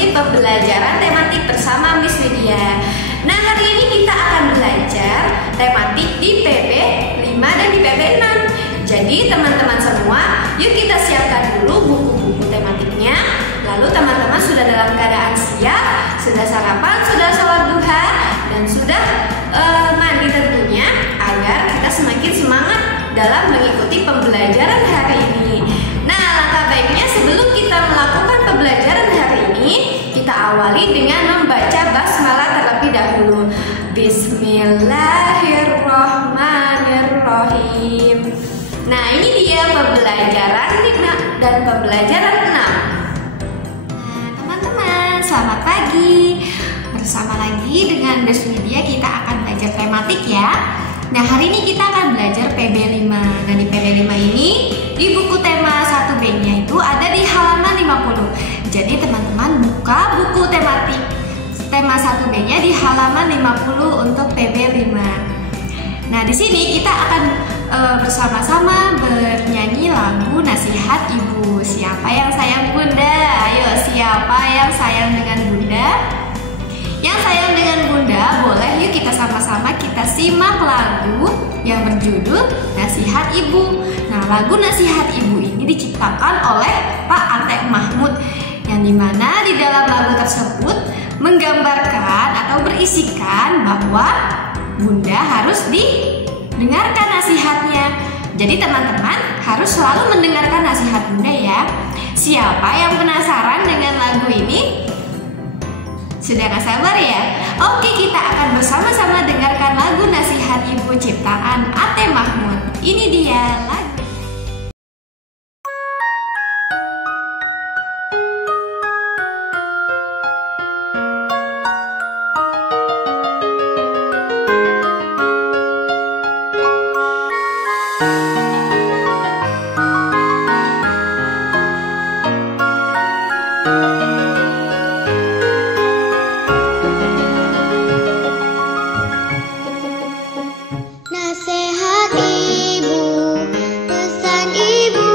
mengikuti pembelajaran tematik bersama Miss Widya. Nah, hari ini kita akan belajar tematik di PB 5 dan di PB 6. Jadi teman-teman semua, yuk kita siapkan dulu buku-buku tematiknya. Lalu teman-teman sudah dalam keadaan siap, sudah sarapan, sudah sholat duha, dan sudah mandi tentunya, agar kita semakin semangat dalam mengikuti pembelajaran hari ini. Nah, langkah baiknya sebelum kita melakukan pembelajaran hari ini, kita awali dengan membaca basmalah terlebih dahulu. Bismillahirrahmanirrahim. Nah, ini dia pembelajaran 5 dan pembelajaran 6. Nah, teman-teman, selamat pagi. Bersama lagi dengan Miss Widya kita akan belajar tematik ya. Nah, hari ini kita akan belajar PB 5. Nah, di PB 5 ini di buku tema 1B-nya itu ada di halaman 50. Jadi teman-teman buka buku tematik tema 1B-nya di halaman 50 untuk PB 5. Nah, di sini kita akan bersama-sama bernyanyi lagu Nasihat Ibu. Siapa yang sayang Bunda? Ayo, siapa yang sayang dengan Bunda? Yang sayang dengan Bunda, boleh yuk kita sama-sama kita simak lagu yang berjudul Nasihat Ibu. Nah, lagu Nasihat Ibu ini diciptakan oleh Pak Atek Mahmud, yang dimana di dalam lagu tersebut menggambarkan atau berisikan bahwa Bunda harus didengarkan nasihatnya. Jadi teman-teman harus selalu mendengarkan nasihat Bunda ya. Siapa yang penasaran dengan lagu ini? Sudah gak sabar ya? Oke, kita akan bersama-sama dengarkan lagu Nasihat Ibu ciptaan Atek Mahmud. Ini dia lagu. Nasihat Ibu, pesan Ibu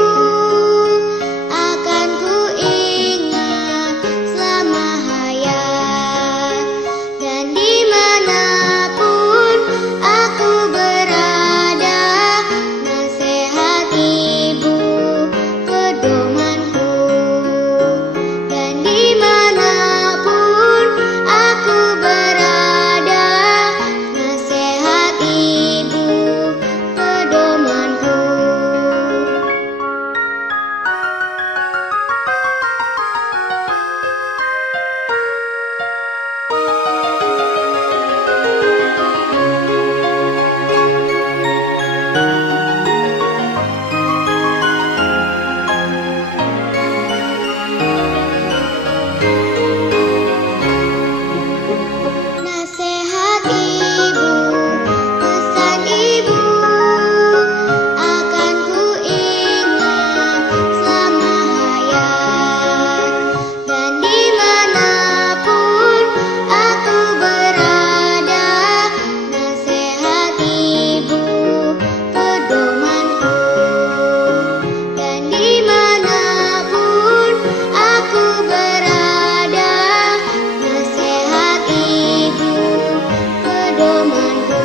akan ku ingat selama hayat, dan dimanapun aku berada, nasihat Ibu pedomanku, dan dimanapun aku berada, nasihat Ibu pedomanku. Nasihat Ibu, pesan Ibu akan ku ingat selama hayat, dan dimanapun aku berada, nasihat Ibu pedomanku, dan dimanapun aku berada, nasihat Ibu pedomanku.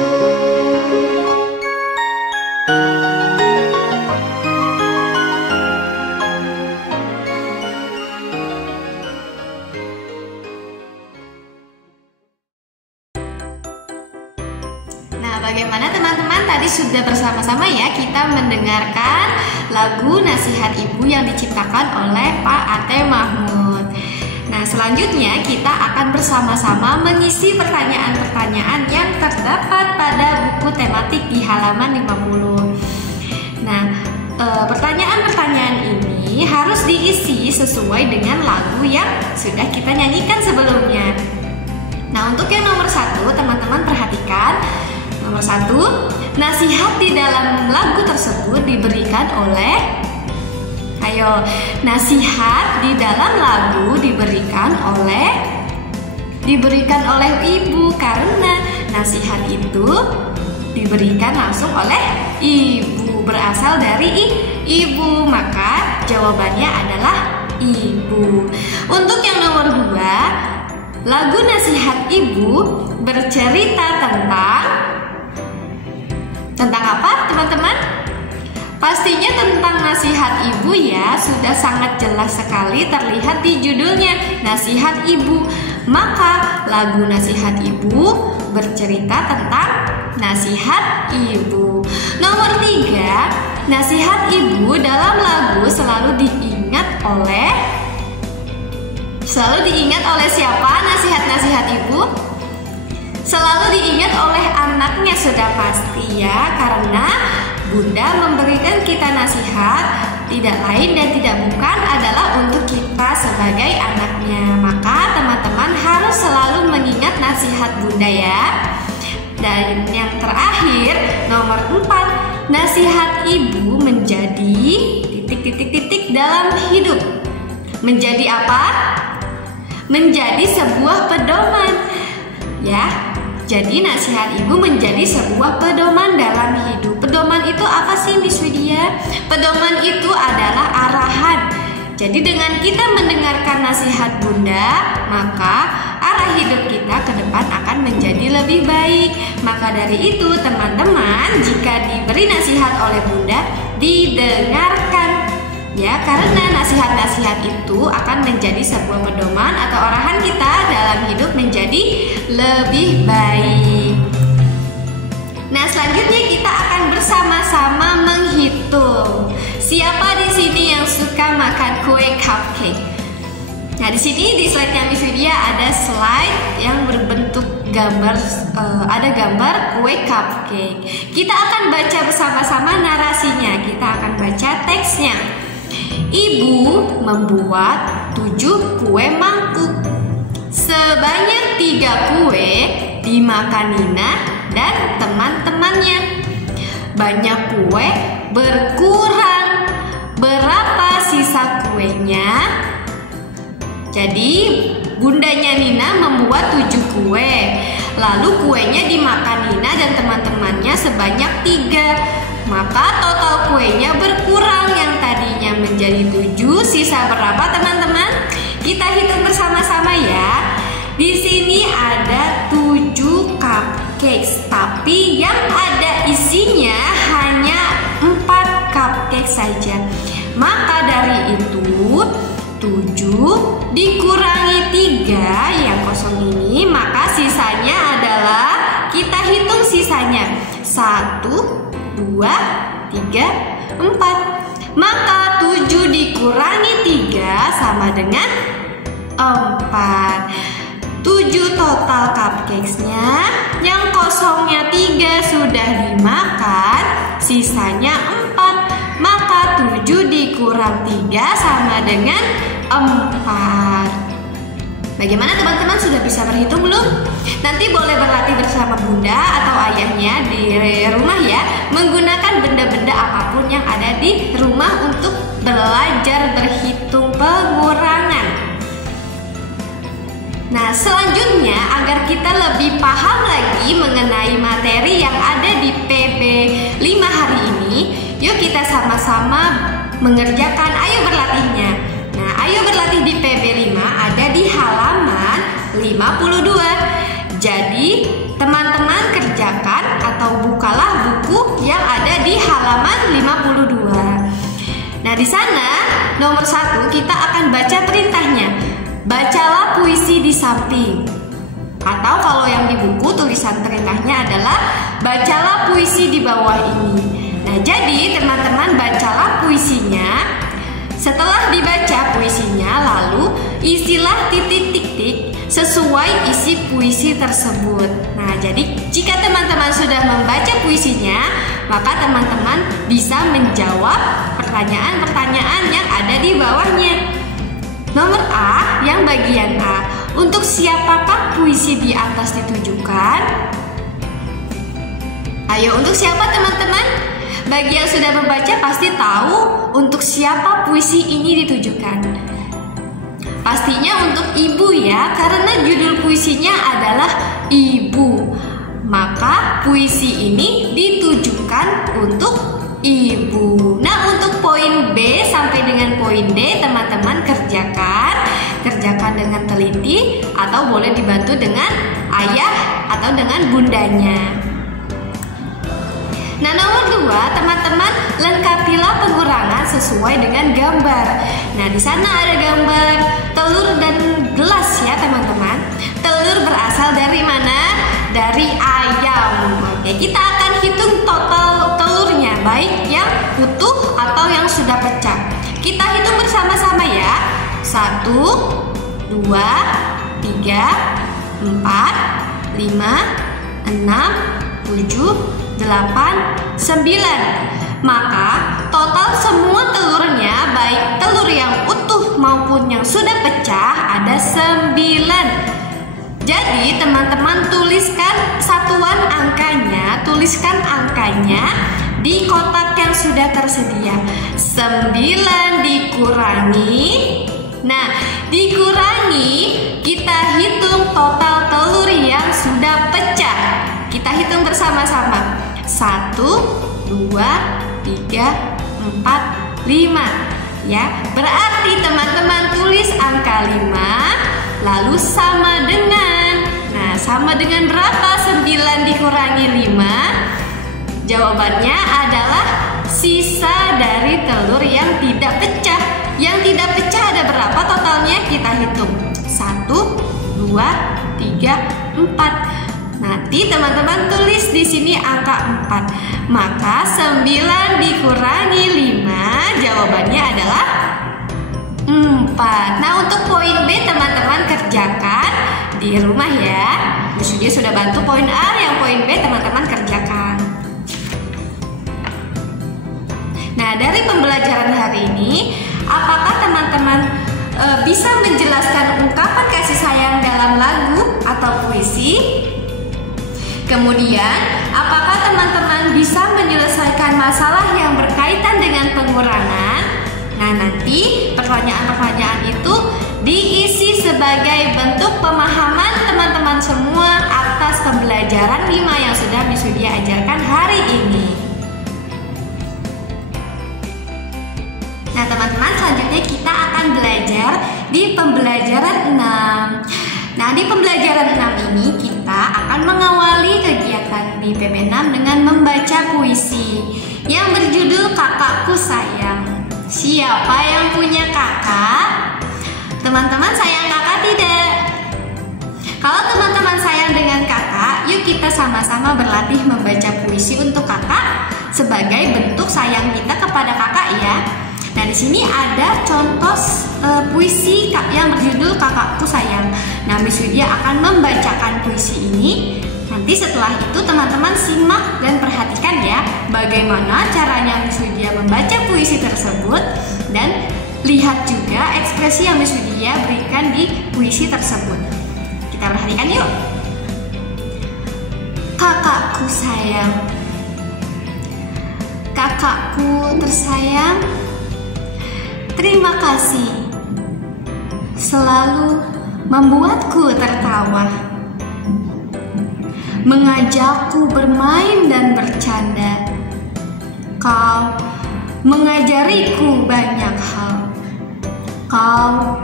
Nah, bagaimana teman-teman? Tadi sudah bersama-sama ya kita mendengarkan lagu Nasihat Ibu yang diciptakan oleh Pak Atek Mahmud. Nah, selanjutnya kita akan bersama-sama mengisi pertanyaan-pertanyaan yang terdapat pada buku tematik di halaman 50. Nah, pertanyaan-pertanyaan ini harus diisi sesuai dengan lagu yang sudah kita nyanyikan sebelumnya. Nah, untuk yang nomor 1, teman-teman perhatikan. Nomor 1, nasihat di dalam lagu tersebut diberikan oleh, ayo, nasihat di dalam lagu diberikan oleh ibu, karena nasihat itu diberikan langsung oleh ibu, berasal dari ibu. Maka jawabannya adalah ibu. Untuk yang nomor 2, lagu nasihat ibu bercerita tentang apa teman-teman? Pastinya tentang nasihat ibu ya, sudah sangat jelas sekali terlihat di judulnya, nasihat ibu. Maka lagu nasihat ibu bercerita tentang nasihat ibu. Nomor 3, nasihat ibu dalam lagu selalu diingat oleh siapa nasihat-nasihat ibu? Selalu diingat oleh anaknya sudah pasti ya, karena Bunda memberikan kita nasihat tidak lain dan tidak bukan adalah untuk kita sebagai anaknya. Maka teman-teman harus selalu mengingat nasihat Bunda ya. Dan yang terakhir, nomor 4, nasihat ibu menjadi titik dalam hidup. Menjadi apa? Menjadi sebuah pedoman ya. Jadi nasihat ibu menjadi sebuah pedoman dalam hidup. Pedoman itu apa sih Miss Widya? Pedoman itu adalah arahan. Jadi dengan kita mendengarkan nasihat Bunda, maka arah hidup kita ke depan akan menjadi lebih baik. Maka dari itu teman-teman, jika diberi nasihat oleh Bunda, didengarkan. Ya, karena nasihat-nasihat itu akan menjadi sebuah pedoman atau arahan kita dalam hidup menjadi lebih baik. Nah, selanjutnya kita akan bersama-sama menghitung. Siapa di sini yang suka makan kue cupcake? Nah, di sini di slide-nya Miss Widya ada slide yang berbentuk gambar, ada gambar kue cupcake. Kita akan baca bersama-sama narasinya. Kita akan baca teksnya. Ibu membuat 7 kue mangkuk. Sebanyak 3 kue dimakan Nina dan teman-temannya. Banyak kue berkurang. Berapa sisa kuenya? Jadi bundanya Nina membuat 7 kue. Lalu kuenya dimakan Nina dan teman-temannya sebanyak 3. Maka total kuenya berkurang, yang tadinya menjadi 7, sisa berapa teman-teman? Kita hitung bersama-sama ya. Di sini ada 7 cupcakes, tapi yang ada isinya hanya 4 cupcake saja. Maka dari itu 7 dikurangi 3 yang kosong ini, maka sisanya adalah, kita hitung sisanya 1, 2, 3, 4. Maka 7 dikurangi 3 sama dengan 4. 7 total cupcakesnya, yang kosongnya 3 sudah dimakan, sisanya 4. Maka 7 dikurang 3 sama dengan 4. Bagaimana teman-teman, sudah bisa berhitung belum? Nanti boleh berlatih bersama Bunda atau ayahnya di rumah ya, menggunakan benda-benda apapun yang ada di rumah untuk belajar berhitung pengurangan. Nah, selanjutnya agar kita lebih paham lagi mengenai materi yang ada di PB 5 hari ini, yuk kita sama-sama mengerjakan. Ayo berlatihnya. Nah, ayo berlatih di PB 5 ada di halaman 52. Jadi, teman-teman kerjakan atau bukalah buku yang ada di halaman 52. Nah, di sana nomor 1 kita akan baca perintahnya. Bacalah puisi di samping. Atau kalau yang di buku tulisan perintahnya adalah bacalah puisi di bawah ini. Nah, jadi teman-teman bacalah puisinya. Setelah dibaca puisinya, lalu isilah titik-titik sesuai isi puisi tersebut. Nah, jadi jika teman-teman sudah membaca puisinya, maka teman-teman bisa menjawab pertanyaan-pertanyaan yang ada di bawahnya. Nomor A, yang bagian A. Untuk siapakah puisi di atas ditujukan? Ayo, untuk siapa teman-teman? Bagi yang sudah membaca pasti tahu untuk siapa puisi ini ditujukan. Pastinya untuk ibu ya, karena judul puisinya adalah Ibu. Maka puisi ini ditujukan untuk ibu. Nah, untuk poin B sampai dengan dengan poin D, teman-teman kerjakan dengan teliti atau boleh dibantu dengan ayah atau dengan bundanya. Nah, nomor 2, teman-teman lengkapilah pengurangan sesuai dengan gambar. Nah, di sana ada gambar telur dan gelas ya, teman-teman. Telur berasal dari mana? Dari ayam. Oke, kita akan hitung total telurnya, baik yang utuh atau yang sudah pecah. Kita hitung bersama-sama ya. 1, 2, 3, 4, 5, 6, 7, 8, 9. Maka total semua telurnya, baik telur yang utuh maupun yang sudah pecah, ada 9. Jadi teman-teman tuliskan angkanya di kotak yang sudah tersedia. 9 dikurangi. Nah, dikurangi, kita hitung total telur yang sudah pecah. Kita hitung bersama-sama. 1, 2, 3, 4, 5. Ya, berarti teman-teman tulis angka 5 lalu sama dengan. Nah, sama dengan berapa 9 dikurangi 5? Jawabannya adalah sisa dari telur yang tidak pecah. Yang tidak pecah ada berapa totalnya? Kita hitung. 1, 2, 3, 4. Nanti teman-teman tulis di sini angka 4. Maka 9 dikurangi 5, jawabannya adalah 4. Nah, untuk poin B teman-teman kerjakan di rumah ya. Miss Widya sudah bantu poin A, yang poin B teman-teman kerjakan. Nah, dari pembelajaran hari ini, apakah teman-teman bisa menjelaskan ungkapan kasih sayang dalam lagu atau puisi? Kemudian, apakah teman-teman bisa menyelesaikan masalah yang berkaitan dengan pengurangan? Nah, nanti pertanyaan-pertanyaan itu diisi sebagai bentuk pemahaman teman-teman semua atas pembelajaran 5 yang sudah Miss Widya ajarkan hari ini. Nah, teman-teman, selanjutnya kita akan belajar di pembelajaran 6. Nah, di pembelajaran 6 ini kita akan mengawali kegiatan di PB6 dengan membaca puisi yang berjudul Kakakku Sayang. Siapa yang punya kakak? Teman-teman sayang kakak tidak? Kalau teman-teman sayang dengan kakak, yuk kita sama-sama berlatih membaca puisi untuk kakak sebagai bentuk sayang kita kepada kakak ya. Nah, di sini ada contoh puisi yang berjudul Kakakku Sayang. Nah, Miss Widya akan membacakan puisi ini. Nanti setelah itu teman-teman simak dan perhatikan ya bagaimana caranya Miss Widya membaca puisi tersebut, dan lihat juga ekspresi yang Miss Widya berikan di puisi tersebut. Kita perhatikan yuk. Kakakku sayang, kakakku tersayang, terima kasih selalu membuatku tertawa, mengajakku bermain dan bercanda. Kau mengajariku banyak hal. Kau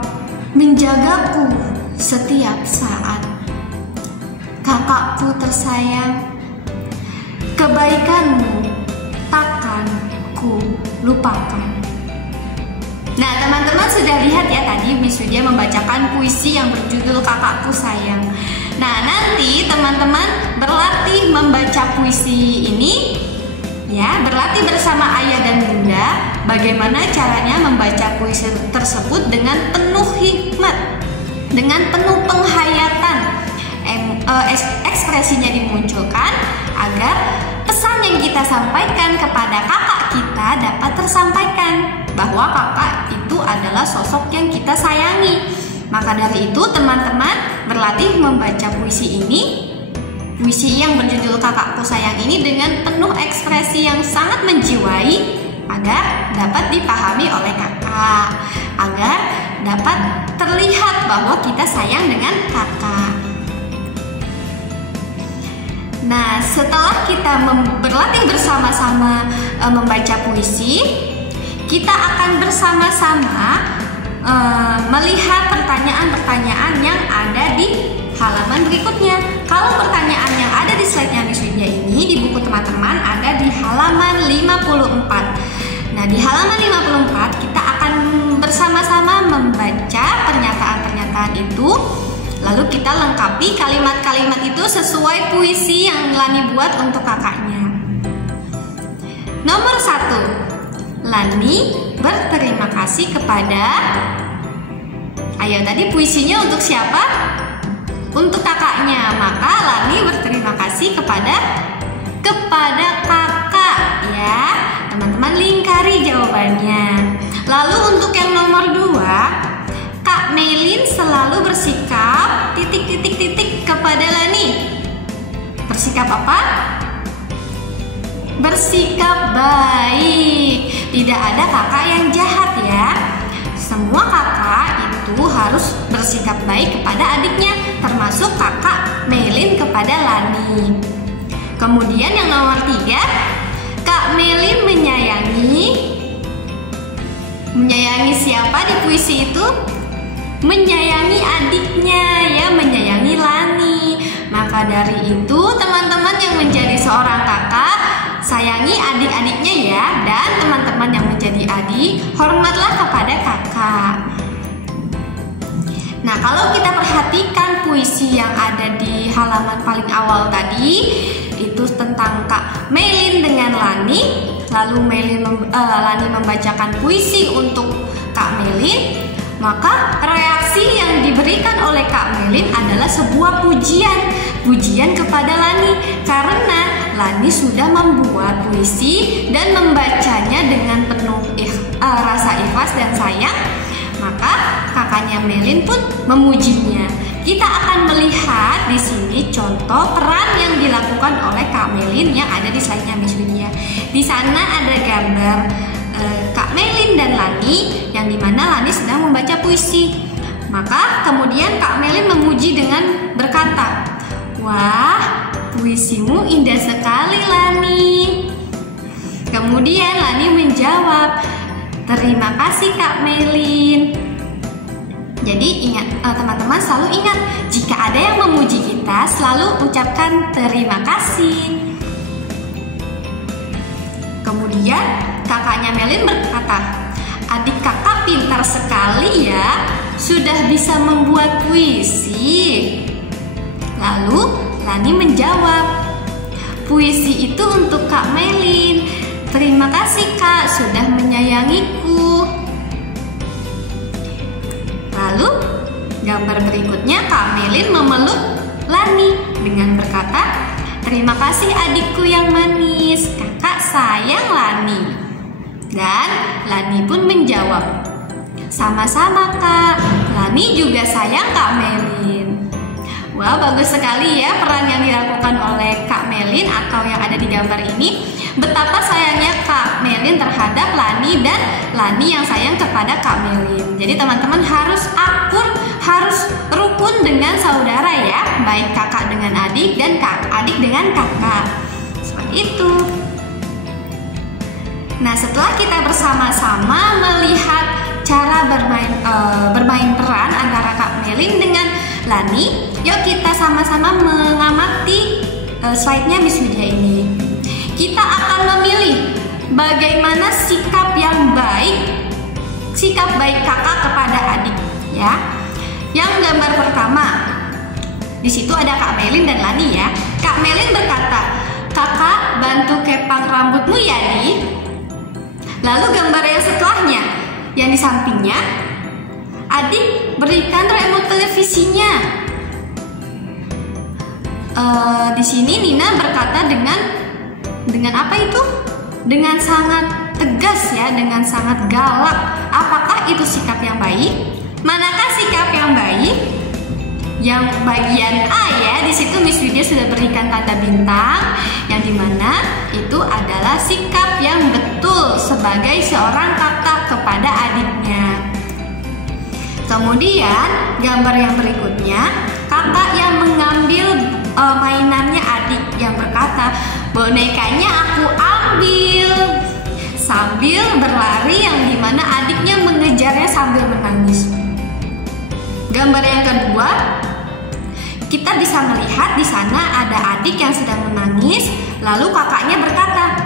menjagaku setiap saat. Kakakku tersayang, kebaikanmu takkan ku lupakan. Nah, teman-teman sudah lihat ya tadi Miss Widya membacakan puisi yang berjudul Kakakku Sayang. Nah, nanti teman-teman berlatih membaca puisi ini ya, berlatih bersama ayah dan bunda bagaimana caranya membaca puisi tersebut dengan penuh hikmat, dengan penuh penghayatan. Ekspresinya dimunculkan agar pesan yang kita sampaikan kepada kakak kita dapat tersampaikan, bahwa kakak itu adalah sosok yang kita sayangi. Maka dari itu teman-teman berlatih membaca puisi ini, puisi yang berjudul Kakakku Sayang ini dengan penuh ekspresi yang sangat menjiwai agar dapat dipahami oleh kakak, agar dapat terlihat bahwa kita sayang dengan kakak. Nah, setelah kita berlatih bersama-sama membaca puisi, kita akan bersama-sama melihat pertanyaan-pertanyaan yang ada di halaman berikutnya. Kalau pertanyaan yang ada di slide-nya Miss Widya ini di buku teman-teman ada di halaman 54. Nah, di halaman 54 kita akan bersama-sama membaca pernyataan-pernyataan itu. Lalu kita lengkapi kalimat-kalimat itu sesuai puisi yang Lani buat untuk kakaknya. Nomor 1. Lani berterima kasih kepada... Ayo, tadi puisinya untuk siapa? Untuk kakaknya. Maka Lani berterima kasih kepada kakak, ya. Teman-teman lingkari jawabannya. Lalu untuk yang nomor 2, Kak Melin selalu bersikap ... kepada Lani. Bersikap apa? Bersikap baik. Tidak ada kakak yang jahat, ya. Semua kakak itu harus bersikap baik kepada adiknya, termasuk kakak Melin kepada Lani. Kemudian yang nomor 3, Kak Melin menyayangi siapa di puisi itu? Menyayangi adiknya, ya, menyayangi Lani. Maka dari itu teman-teman yang menjadi seorang kakak, sayangi adik-adiknya ya. Dan teman-teman yang menjadi adik, hormatlah kepada kakak. Nah, kalau kita perhatikan puisi yang ada di halaman paling awal tadi, itu tentang Kak Melin dengan Lani. Lalu Lani membacakan puisi untuk Kak Melin. Maka reaksi yang diberikan oleh Kak Melin adalah sebuah pujian kepada Lani, karena Lani sudah membuat puisi dan membacanya dengan penuh rasa ikhlas dan sayang. Maka kakaknya Melin pun memujinya. Kita akan melihat di sini contoh peran yang dilakukan oleh Kak Melin yang ada di slide-nya Miss Widya. Di sana ada gambar Kak Melin dan Lani, yang dimana Lani sedang membaca puisi. Maka kemudian Kak Melin memuji dengan berkata, "Wah, puisimu indah sekali, Lani." Kemudian Lani menjawab, "Terima kasih Kak Melin." Jadi ingat, teman-teman selalu ingat, jika ada yang memuji kita, selalu ucapkan terima kasih. Kemudian kakaknya Melin berkata, "Adik kakak pintar sekali ya, sudah bisa membuat puisi." Lalu Lani menjawab, "Puisi itu untuk Kak Melin. Terima kasih Kak, sudah menyayangiku." Lalu gambar berikutnya Kak Melin memeluk Lani dengan berkata, "Terima kasih adikku yang manis, kakak sayang Lani." Dan Lani pun menjawab, "Sama-sama Kak, Lani juga sayang Kak Melin." Wah, bagus sekali ya peran yang dilakukan oleh Kak Melin atau yang ada di gambar ini. Betapa sayangnya Kak Melin terhadap Lani dan Lani yang sayang kepada Kak Melin. Jadi teman-teman harus akur, harus rukun dengan saudara ya, baik kakak dengan adik dan adik dengan kakak. Seperti itu. Nah, setelah kita bersama-sama melihat cara bermain peran antara Kak Melin dengan Lani, yuk kita sama-sama mengamati slide-nya Miss Widya ini. Kita akan memilih bagaimana sikap baik kakak kepada adik, ya. Yang gambar pertama, di situ ada Kak Melin dan Lani ya. Kak Melin berkata, "Kakak bantu kepang rambutmu ya, Di." Lalu gambar yang setelahnya, yang di sampingnya, adik berikan remote televisinya. Di sini Nina berkata dengan apa itu? Dengan sangat tegas ya, dengan sangat galak. Apakah itu sikap yang baik? Manakah sikap yang baik? Yang bagian A ya, di situ Miss Widya sudah berikan tanda bintang, yang dimana itu adalah sikap yang betul sebagai seorang kakak kepada adiknya. Kemudian gambar yang berikutnya, kakak yang mengambil mainannya adik yang berkata, "Bonekanya aku ambil." sambil berlari yang dimana adiknya mengejarnya sambil menangis. Gambar yang kedua, kita bisa melihat di sana ada adik yang sedang menangis, lalu kakaknya berkata,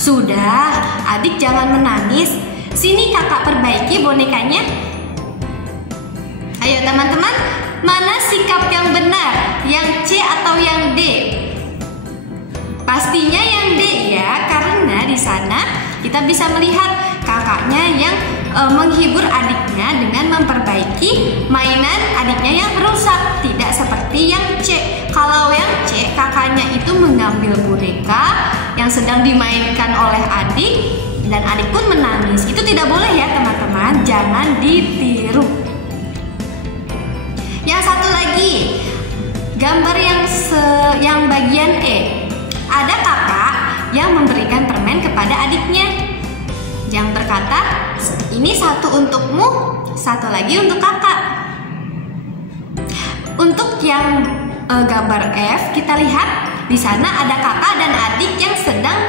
"Sudah, adik jangan menangis. Sini kakak perbaiki bonekanya." Ayo teman-teman, mana sikap yang benar? Yang C atau yang D? Pastinya yang D ya, karena di sana kita bisa melihat kakaknya yang menghibur adiknya dengan memperbaiki mainan adiknya yang rusak. Tidak seperti yang C. Kalau yang C, kakaknya itu mengambil boneka yang sedang dimainkan oleh adik dan adik pun menangis. Itu tidak boleh ya teman-teman, jangan ditiru. Yang satu lagi, gambar yang bagian E. Ada kakak yang memberikan permen kepada adiknya, yang berkata, "Ini satu untukmu, satu lagi untuk kakak." Untuk yang gambar F, kita lihat di sana ada kakak dan adik yang sedang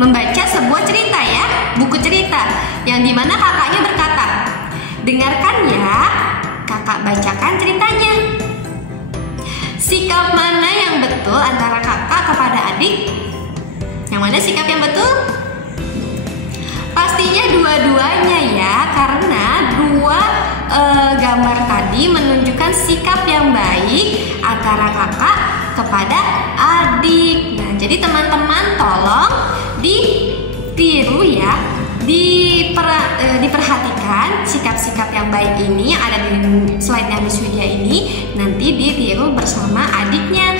membaca sebuah cerita ya, buku cerita, yang dimana kakaknya berkata, "Dengarkan ya, kakak bacakan ceritanya." Sikap mana yang betul antara kakak kepada adik? Yang mana sikap yang betul? Pastinya dua-duanya ya, karena dua gambar tadi menunjukkan sikap yang baik antara kakak kepada adik. Nah, jadi teman-teman tolong ditiru ya, diperhatikan sikap-sikap yang baik ini yang ada di slide-nya Miss Widya ini, nanti ditiru bersama adiknya.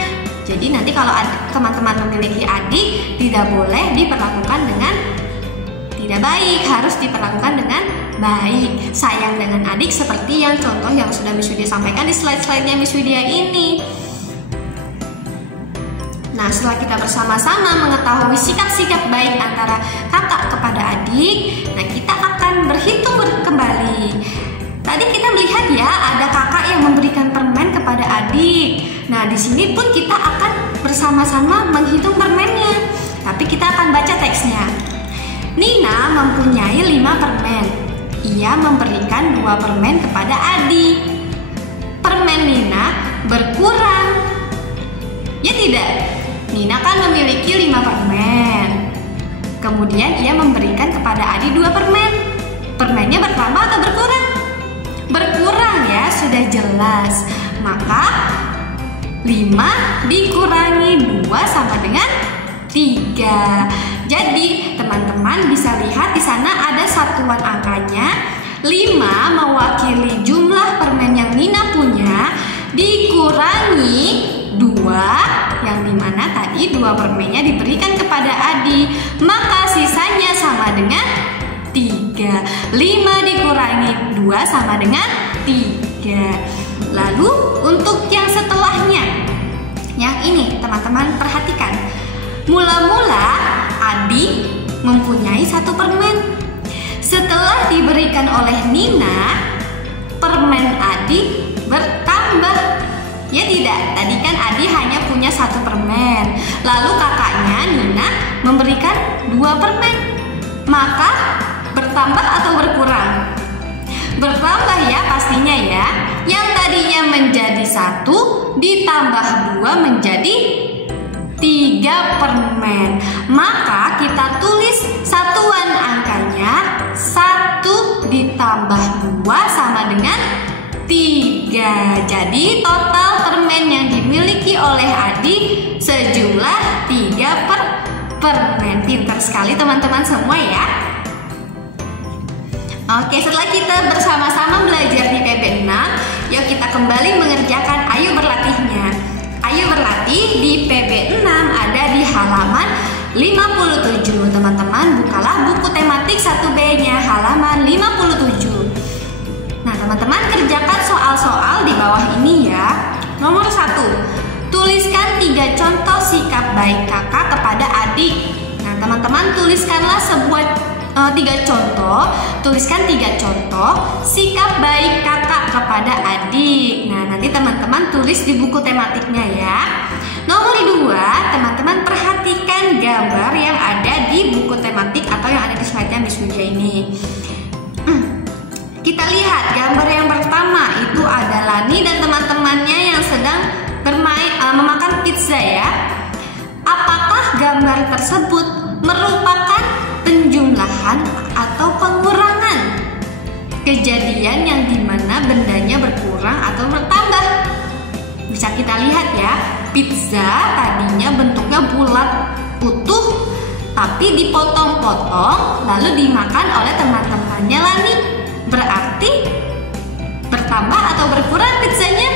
Jadi nanti kalau teman-teman memiliki adik, tidak boleh diperlakukan dengan tidak baik, harus diperlakukan dengan baik. Sayang dengan adik seperti yang contoh yang sudah Miss Widya sampaikan di slide-slide-nya Miss Widya ini. Nah, setelah kita bersama-sama mengetahui sikap-sikap baik antara kakak kepada adik, nah kita akan berhitung kembali. Tadi kita melihat ya, ada kakak yang memberikan permen kepada adik. Nah, di sini pun kita akan bersama-sama menghitung permennya. Tapi kita akan baca teksnya. Nina mempunyai 5 permen. Ia memberikan 2 permen kepada adik. Permen Nina berkurang. Ya tidak? Nina kan memiliki 5 permen. Kemudian ia memberikan kepada adik 2 permen. Permennya bertambah atau berkurang? Berkurang ya, sudah jelas. Maka 5 dikurangi 2 sama dengan 3. Jadi teman-teman bisa lihat di sana ada satuan angkanya. 5 mewakili jumlah permen yang Nina punya, dikurangi 2 yang dimana tadi 2 permennya diberikan kepada adik, maka sisanya sama dengan 3. 5 dikurangi 2 sama dengan 3. Lalu untuk yang setelahnya, yang ini teman-teman perhatikan. Mula-mula adik mempunyai 1 permen. Setelah diberikan oleh Nina, permen adik bertambah. Ya tidak, tadi kan adik hanya punya 1 permen. Lalu kakaknya Nina memberikan 2 permen. Maka bertambah atau berkurang? Bertambah ya pastinya ya. Yang tadinya menjadi 1 ditambah 2 menjadi 3 permen. Maka kita tulis satuan angkanya 1 ditambah 2 sama dengan 3. Jadi total permen yang dimiliki oleh adik sejumlah 3 permen. Pintar sekali teman-teman semua ya. Oke, setelah kita bersama-sama belajar di PB 6, yuk kita kembali mengerjakan ayo berlatihnya. Ayo berlatih di PB 6 ada di halaman 57. Teman-teman bukalah buku tematik 1B-nya halaman 57. Nah, teman-teman kerjakan soal-soal di bawah ini ya. Nomor 1, tuliskan 3 contoh sikap baik kakak kepada adik. Nah, teman-teman tuliskanlah 3 contoh. Tuliskan 3 contoh sikap baik kakak kepada adik. Nah, nanti teman-teman tulis di buku tematiknya ya. Nomor 2, teman-teman perhatikan gambar yang ada di buku tematik Miss Widya ini. Kita lihat gambar yang pertama itu ada Lani dan teman-temannya yang sedang memakan pizza ya. Apakah gambar tersebut merupakan penjumlahan atau pengurangan? Kejadian yang dimana bendanya berkurang atau bertambah. Bisa kita lihat ya, pizza tadinya bentuknya bulat utuh tapi dipotong-potong lalu dimakan oleh teman-temannya Lani. Berarti bertambah atau berkurang pizzanya?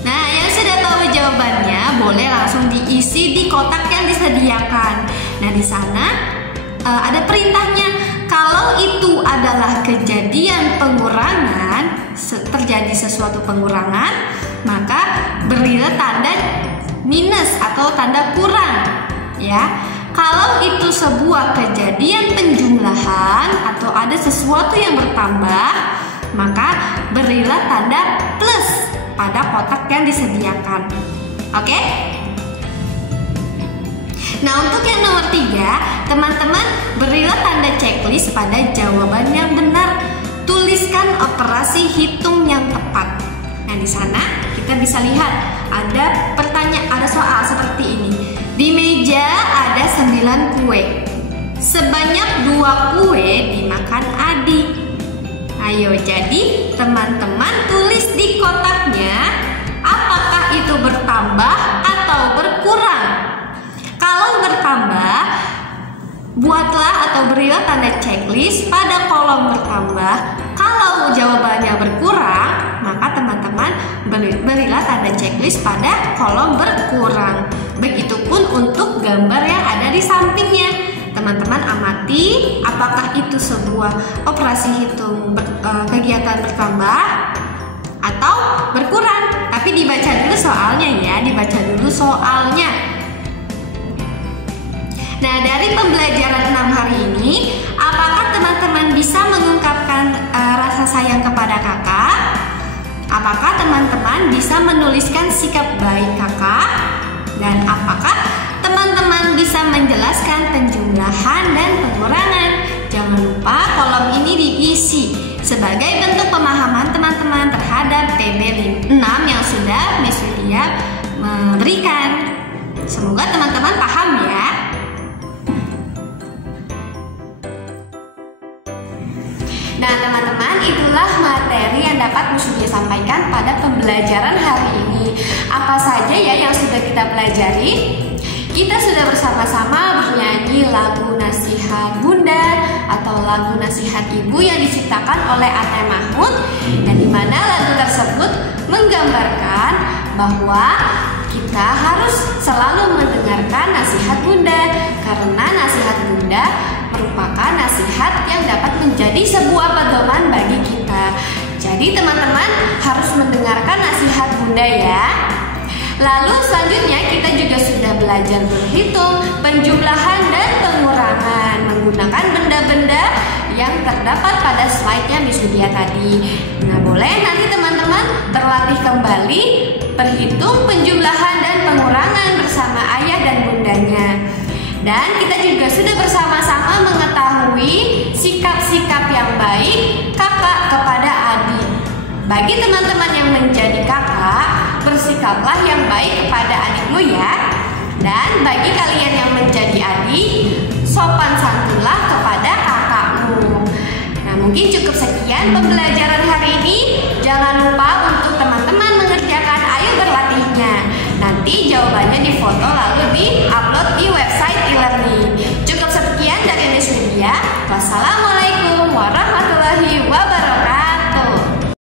Nah, yang sudah tahu jawabannya boleh langsung diisi di kotak yang disediakan. Nah, di sana ada perintahnya. Kalau itu adalah kejadian pengurangan, terjadi sesuatu pengurangan, maka berilah tanda minus atau tanda kurang, ya. Kalau itu sebuah kejadian penjumlahan atau ada sesuatu yang bertambah, maka berilah tanda plus pada kotak yang disediakan. Oke? Nah, untuk yang nomor 3, teman-teman berilah tanda checklist pada jawaban yang benar. Tuliskan operasi hitung yang tepat. Nah, di sana kita bisa lihat ada ada soal seperti ini. Di meja ada 9 kue. Sebanyak 2 kue dimakan Adi. Ayo, jadi teman-teman tulis di kotaknya apakah itu bertambah atau berkurang. Kalau bertambah, buatlah atau berilah tanda checklist pada kolom bertambah. Kalau jawabannya berkurang, maka teman-teman berilah tanda checklist pada kolom berkurang. Begitupun untuk gambar yang ada di sampingnya. Teman-teman amati apakah itu sebuah operasi hitung kegiatan bertambah atau berkurang. Tapi dibaca dulu soalnya ya, dibaca dulu soalnya. Nah, dari pembelajaran 6 hari ini, apakah teman-teman bisa mengungkapkan rasa sayang kepada kakak? Apakah teman-teman bisa menuliskan sikap baik kakak? Dan apakah teman-teman bisa menjelaskan penjumlahan dan pengurangan? Jangan lupa kolom ini diisi sebagai bentuk pemahaman teman-teman terhadap PB 6 yang sudah Miss Widya berikan. Semoga teman-teman paham ya. Nah, teman-teman, itulah materi yang dapat Miss Widya sampaikan pada pembelajaran hari ini. Apa saja ya yang sudah kita pelajari? Kita sudah bersama-sama bernyanyi lagu Nasihat Bunda atau lagu Nasihat Ibu yang diciptakan oleh Ate Mahmud, dan di mana lagu tersebut menggambarkan bahwa kita harus selalu mendengarkan nasihat Bunda, karena nasihat Bunda merupakan nasihat yang dapat menjadi sebuah pedoman bagi kita. Jadi teman-teman harus mendengarkan nasihat Bunda ya. Lalu selanjutnya kita juga sudah belajar berhitung, penjumlahan dan pengurangan menggunakan benda-benda yang terdapat pada slide-nya Miss Widya tadi. Nah, boleh nanti teman-teman berlatih kembali berhitung, penjumlahan dan pengurangan bersama ayah dan bundanya. Dan kita juga sudah bersama-sama mengetahui sikap-sikap yang baik kakak kepada adik. Bagi teman-teman yang menjadi kakak, bersikaplah yang baik kepada adikmu ya. Dan bagi kalian yang menjadi adik, sopan santunlah kepada kakakmu. Nah, mungkin cukup sekian pembelajaran hari ini. Jangan lupa untuk teman-teman mengerjakan, ayo berlatihnya. Nanti jawabannya difoto lalu di-upload di website e-learning. Cukup sekian dari Miss Widya. Wassalamualaikum warahmatullahi wabarakatuh.